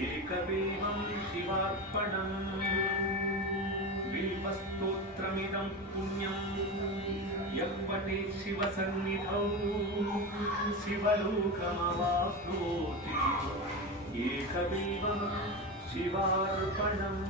एकमेवं शिवार्पणम् बिल्वस्तोत्रमिदं पुण्यं यः पठेत् शिवसन्निधौ शिवलोकमवाप्नोति एकमेवं शिवार्पणम्।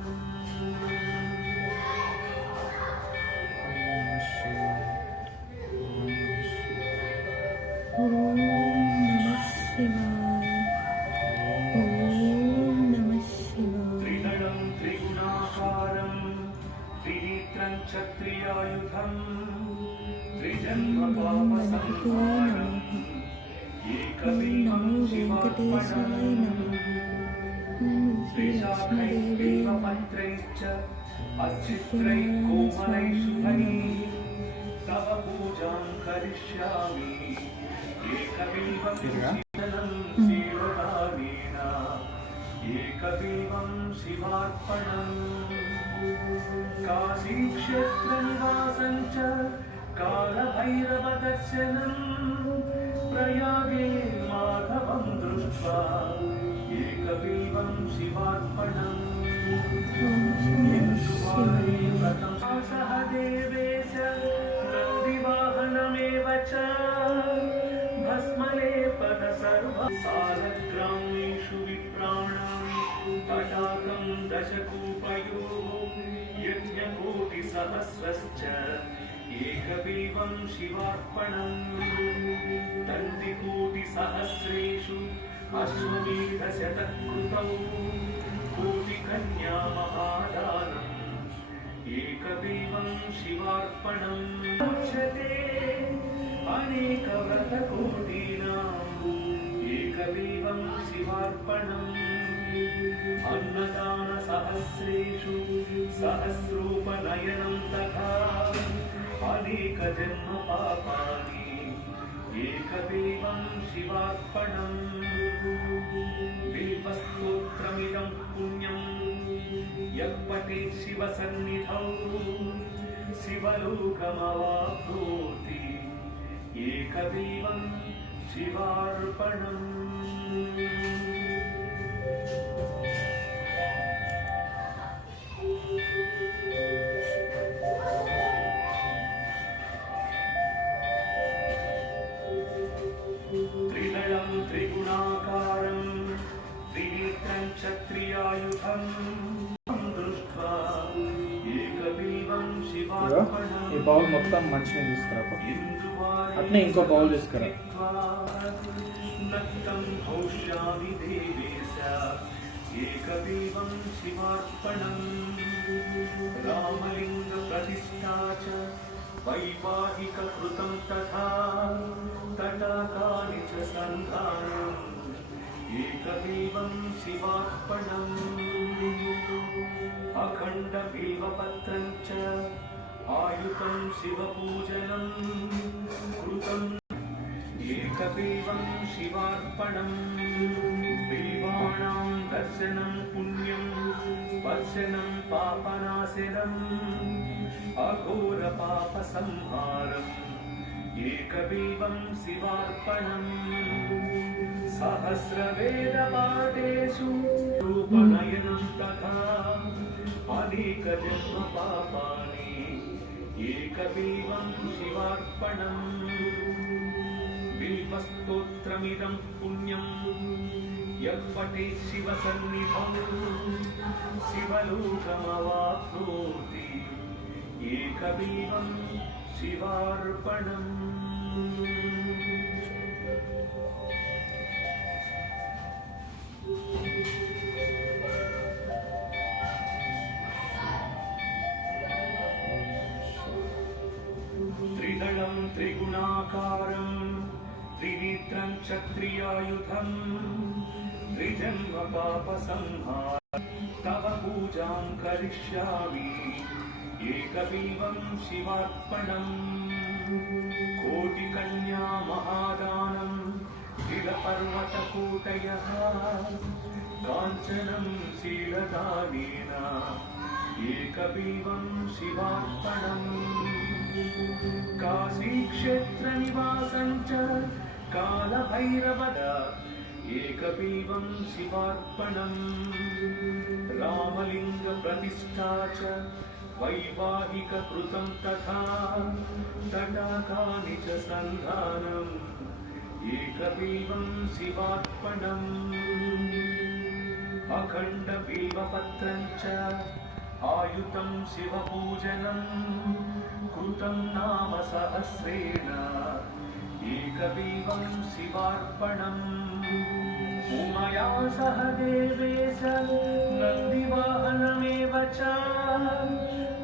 क्षत्रियायुधं त्रिजन्मपापसंहारम् एकमेवं शिवार्पणम्। श्रीशाखैर्देवपत्रैश्च अच्छित्रैः कोमलैः शुभैः तव पूजां करिष्यामि एकमेवं शीतलं शिवदानेन एकमेवं शिवार्पणम्। काशीक्षेत्रं वासं च कालभैरवदर्शनं प्रयागे माधवं दृष्ट्वा एकमेवं शिवार्पणम्। सह देवेश नन्दिवाहनमेव च भस्मलेपन सर्वसालग्रामेषु विप्राणां तटाकं दशकूपयोः यज्ञकोटिसहस्रश्च एकमेवं शिवार्पणम्। तन्तिकोटिसहस्रेषु अश्वमेधशतकृतौ कोटिकन्या महादानम् एकमेवं शिवार्पणम्। उच्यते अनेकव्रतकोटीनाम् एकमेवं शिवार्पणम्। अन्नदानसहस्रेषु सहस्रोपनयनं तथा अनेकजन्मपापानि एकमेवं शिवार्पणम्। बिल्वस्तोत्रमिदं पुण्यं यः पठेत् शिवसन्निधौ शिवलोकमवाप्नोति एकमेवं शिवार्पणम्। त्रिदलं त्रिगुणाकारं त्रिनेत्रं क्षत्रियायुधं दृष्ट्वा एकमेवं शिवार्पणम्। ఈ బౌల్ మొత్తం మంచిగా తీసుకురా, అట్నే ఇంకో బౌల్ తీసుకురా. నక్తం హౌష్యామి దేవేశ एकमेवं शिवार्पणम्। रामलिंग प्रतिष्ठा च वैवाहिककृतं तथा तटाकानि च सन्धानम् एकमेवं शिवार्पणम्। अखण्ड बिल्वपत्रं च आयुतं शिवपूजनं कृतम् एकमेवं शिवार्पणम्। बिल्वाणां दर्शनं पुण्यं स्पर्शनं पापनाशनम् अघोरपापसंहारम् एकमेवं शिवार्पणम्। सहस्रवेदपाठेषु रूपनयनं तथा अनेकजन्मपापानि एकमेवं शिवार्पणम्। बिल्वस्तोत्रमिदं पुण्यं यः पठेत् शिवसन्निधौ शिवलोकमवाप्नोति एकमेवं शिवार्पणम्। क्षत्रियायुधम् त्रिजन्म पापसंहार तव पूजां करिष्यामि एकबिल्वं शिवार्पणम् कोटिकन्या महादानं तिलपर्वतकूटयः काञ्चनं शीलदानेन एकबिल्वं शिवार्पणम् काशीक्षेत्रनिवासं च कालभैरवद एकबिल्वं शिवार्पणम् रामलिङ्गप्रतिष्ठा च वैवाहिककृतं तथा तटाकानि च सन्धानम् एकबिल्वं शिवार्पणम् अखण्डबिल्वपत्रं च आयुतं शिवपूजनं कृतं नाम सहस्रेण एकबिल्वं शिवार्पणम् उमया सह देवेश नन्दिवाहनमेव च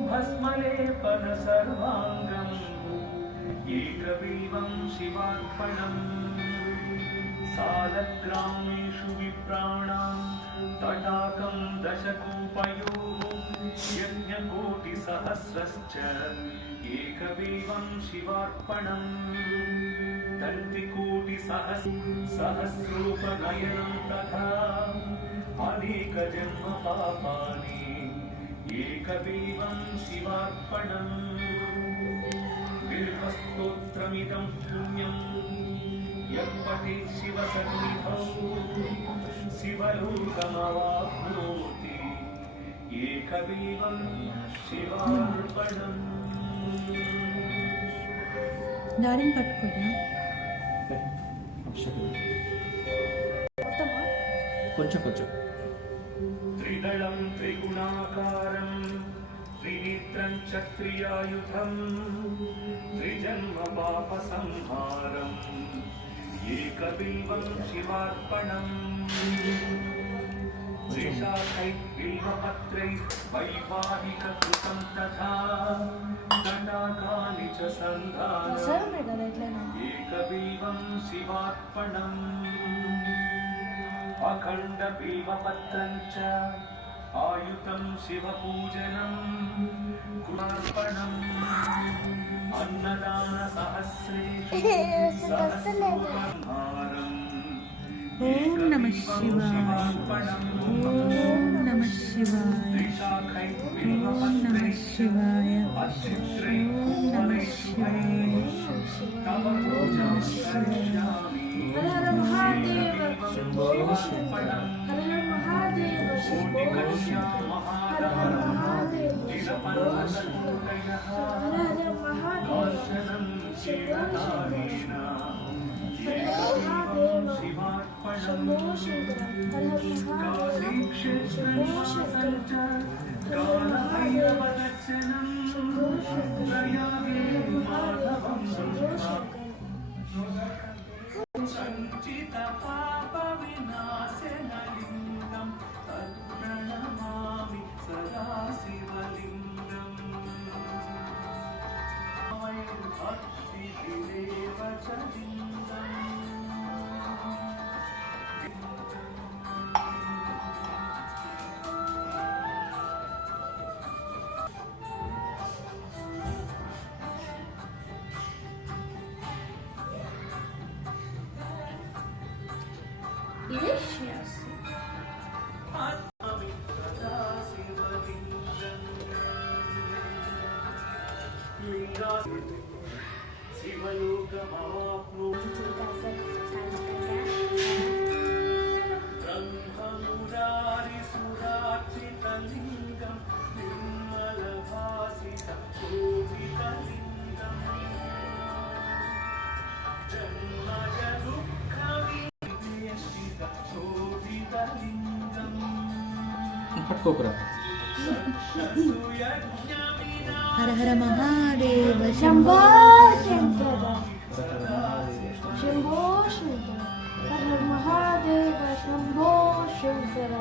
भस्मलेपन सर्वाङ्गम् एकबिल्वं शिवार्पणम् सालग्रामेषु विप्राणां तटाकं दशकूपयोः यज्ञकोटिसहस्रश्च एकबिल्वं शिवार्पणम् सहस्रोपनयनं तथा अनेकजन्म पापानि एकबिल्वं शिवार्पणम् बिल्वस्तोत्रमिदं पुण्यं यः पठेत् शिवसन्निधौ शिवलोकमवाप्नोति एकबिल्वं शिवार्पणम् దారిని పట్టుకోరా కొంచెం కొంచెం त्रिदलं त्रिगुणाकारं त्रिनेत्रं क्षत्रियायुधम् त्रिजन्म पापसंहारम् एकबिल्वं शिवार्पणम् त्रिशाखैः बिल्वपत्रैः वैवाहिककृतं तथा तटाकानि च सन्धानम् एकबिल्वं शिवार्पणम् अखण्डबिल्वपत्रं च आयुतं शिवपूजनं कृतार्पणम् अन्नदानसहस्रेषु सहस्रोपहारम् ఓం నమః శివాయ ఓం నమః శివాయ ఓం నమః శివాయ ఓం నమః శివాయ ఓం నమః శివాయ హర హర మహాదేవ శంభో శంకర హర హర మహాదేవ శంభో శంకర హర హర మహాదేవ శంభో శంకర హర హర మహాదేవ శంభో శంకర శంభో శంకర హర హర మహాదేవ శంభో శంకర హర హర మహాదేవ శంభో శంకర శంభో శంకర सञ्चित पाप विनाशनलिङ्गं तत्प्रणमामि सदा शिवलिङ्गम् भक्तिदेव च लिङ्गम् ఇదే శ్వాస ब्रह्ममुरारिसुरार्चितलिङ्गं निर्मलभासितशोभितलिङ्गम् जन्मज दुःखविनाशितशोभितलिङ्गम् పట్టుకోకురా హర హర మహాదేవ శంభో శంకర శంభో శంకర హర హర మహాదేవ శంభో శంకర